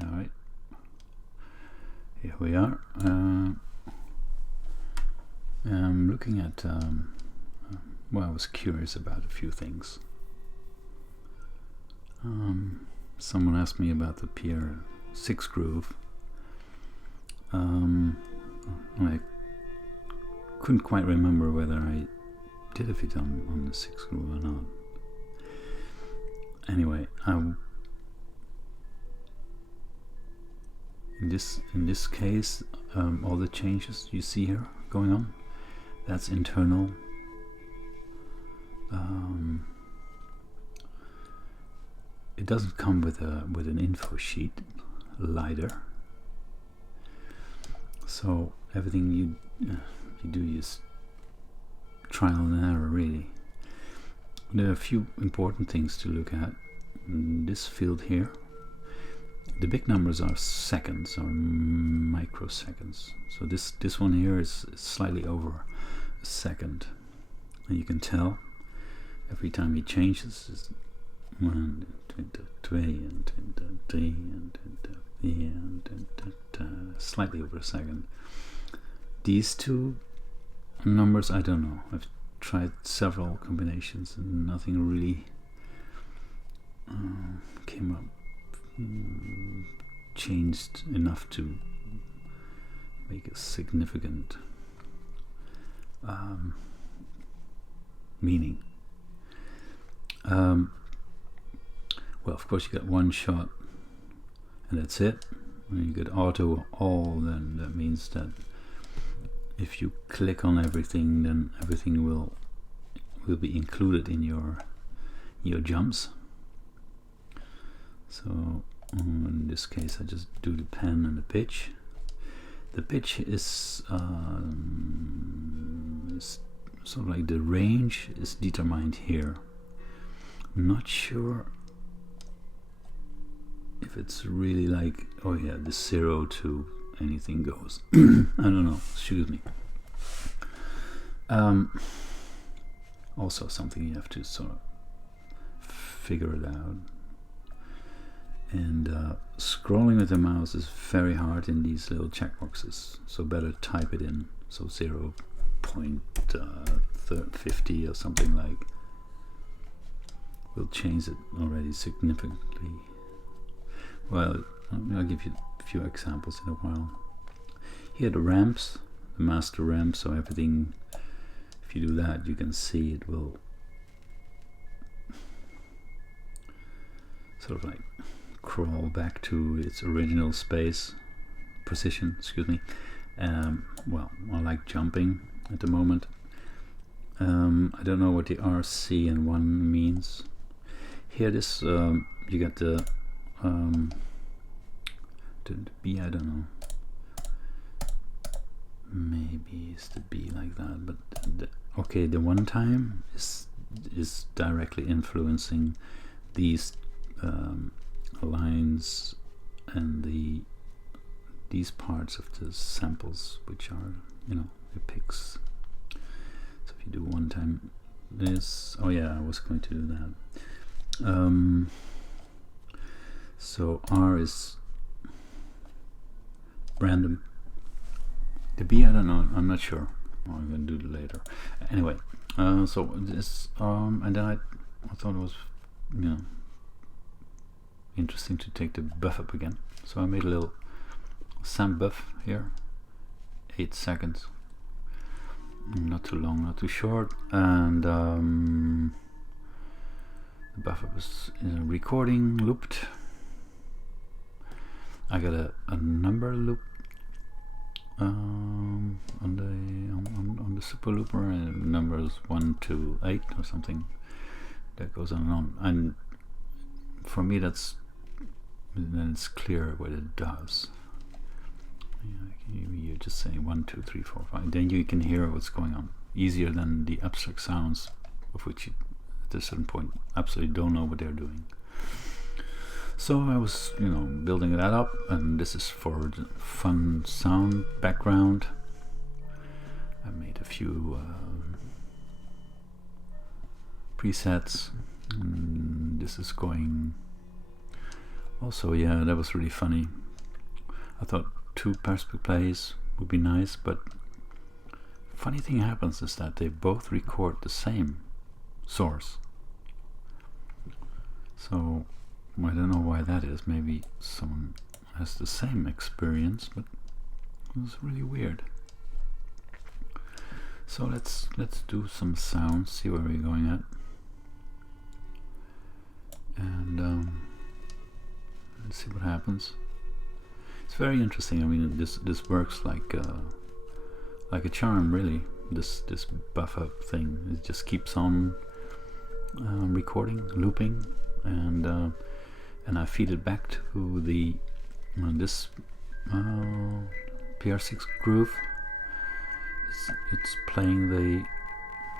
Alright, here we are. I'm looking at, well, I was curious about a few things. Someone asked me about the Pr.6 groove. I couldn't quite remember whether I did a fit on the 6 groove or not. Anyway, in this case, all the changes you see here going on, that's internal. It doesn't come with an info sheet, LiDAR. So everything you do is trial and error, really. There are a few important things to look at. In this field here, the big numbers are seconds or microseconds. So this one here is slightly over a second, and you can tell every time he changes is 1, 2, and 3, and slightly over a second. These two numbers, I don't know. I've tried several combinations and nothing really came up, changed enough to make a significant meaning. Well, of course you got one shot and that's it. When you get auto all, then that means that if you click on everything, then everything will be included in your jumps. So in this case I just do the pen and the pitch. The pitch is sort of like the range is determined here. I'm not sure if it's really like, oh yeah, the 0 to anything goes. I don't know, excuse me. Also something you have to sort of figure it out. And scrolling with the mouse is very hard in these little checkboxes, so better type it in. So 0.50 or something like will change it already significantly. Well, I'll give you a few examples in a while. Here the ramps, the master ramp, so everything, if you do that, you can see it will sort of like crawl back to its original position, excuse me. Well, I like jumping at the moment. I don't know what the RC and 1 means. Here this, you got the B, I don't know. Maybe it's the B like that, but okay, the 1 time is directly influencing these lines and these parts of the samples, which are, you know, the picks. So if you do 1 time this, oh yeah, I was going to do that. So R is random. The B, I don't know, I'm not sure. I'm going to do it later. Anyway, so this, and then I thought it was, you know, interesting to take the Buffub again. So I made a little samp buff here, 8 seconds. Not too long, not too short. And the Buffub is recording looped. I got a number loop on the super looper, and number is 1 to 8 or something. That goes on and on. And for me, then it's clear what it does. You're just saying 1, 2, 3, 4, 5. Then you can hear what's going on easier than the abstract sounds, of which you, at a certain point, absolutely don't know what they're doing. So I was, you know, building that up, and this is for the fun sound background. I made a few presets. This is going Also, yeah, that was really funny. I thought 2 Pr.Specplays would be nice, but funny thing happens is that they both record the same source. So I don't know why that is. Maybe someone has the same experience, but it was really weird. So let's do some sounds, see where we're going at, and let's see what happens. It's very interesting. I mean, this works like a charm, really. This Buffub thing, it just keeps on recording, looping, and I feed it back to the this PR6 groove. It's playing the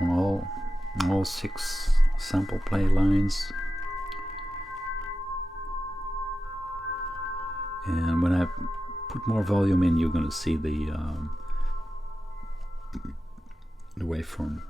all 6 sample play lines, and when I put more volume in, you're going to see the waveform.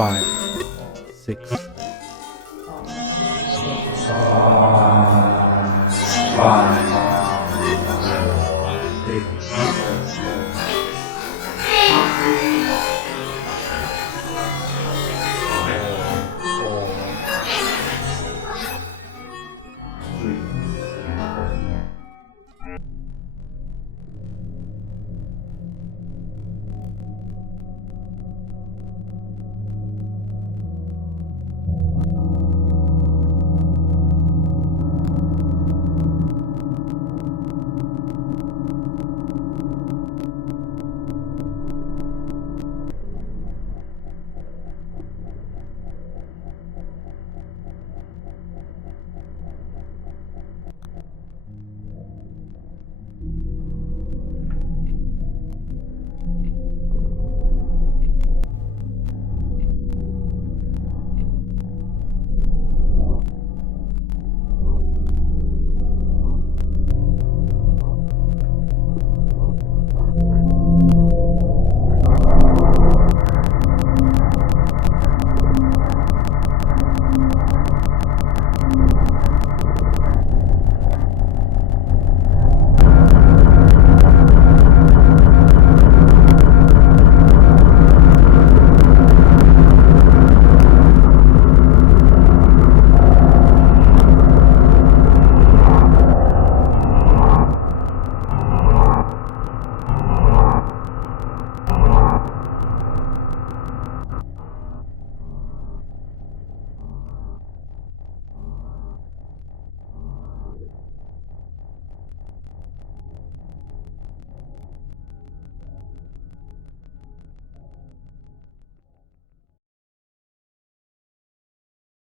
5, 6,